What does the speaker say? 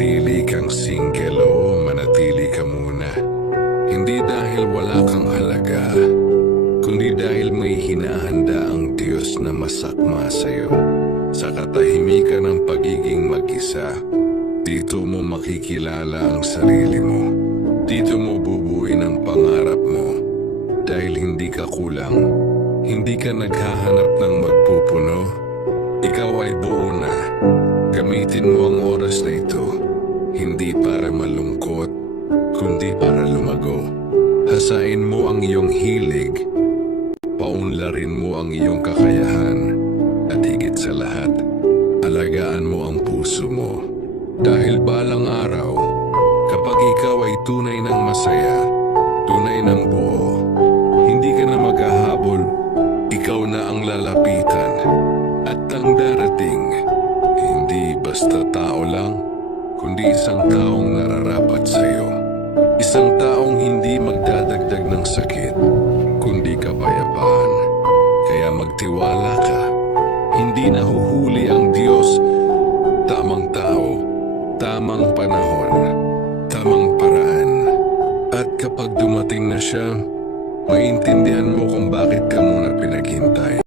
manatili kang single o manatili ka muna. Hindi dahil wala kang halaga, kundi dahil may hinahanda ang Diyos na masakma sa'yo. Sa katahimikan ng pagiging mag-isa, dito mo makikilala ang sarili mo. Dito mo bubuin ang pangarap mo. Dahil hindi ka kulang, hindi ka naghahanap ng magpupuno. Ikaw ay buo na. Gamitin mo ang oras na ito, hindi para malungkot, kundi para lumago. Hasain mo ang iyong hilig, paunlarin mo ang iyong kakayahan, at higit sa lahat, alagaan mo ang puso mo. Dahil balang araw, kapag ikaw ay tunay ng masaya, tunay ng buo, hindi ka na maghahabol, ikaw na ang lalapitan. At ang darating, hindi basta tao lang, kundi isang taong nararapat sa'yo. Isang taong hindi magdadagdag ng sakit, kundi kapayapaan. Kaya magtiwala ka, hindi nahuhuli ang Diyos. Tamang tao, tamang panahon, tamang paraan. At kapag dumating na siya, maintindihan mo kung bakit ka muna pinaghintay.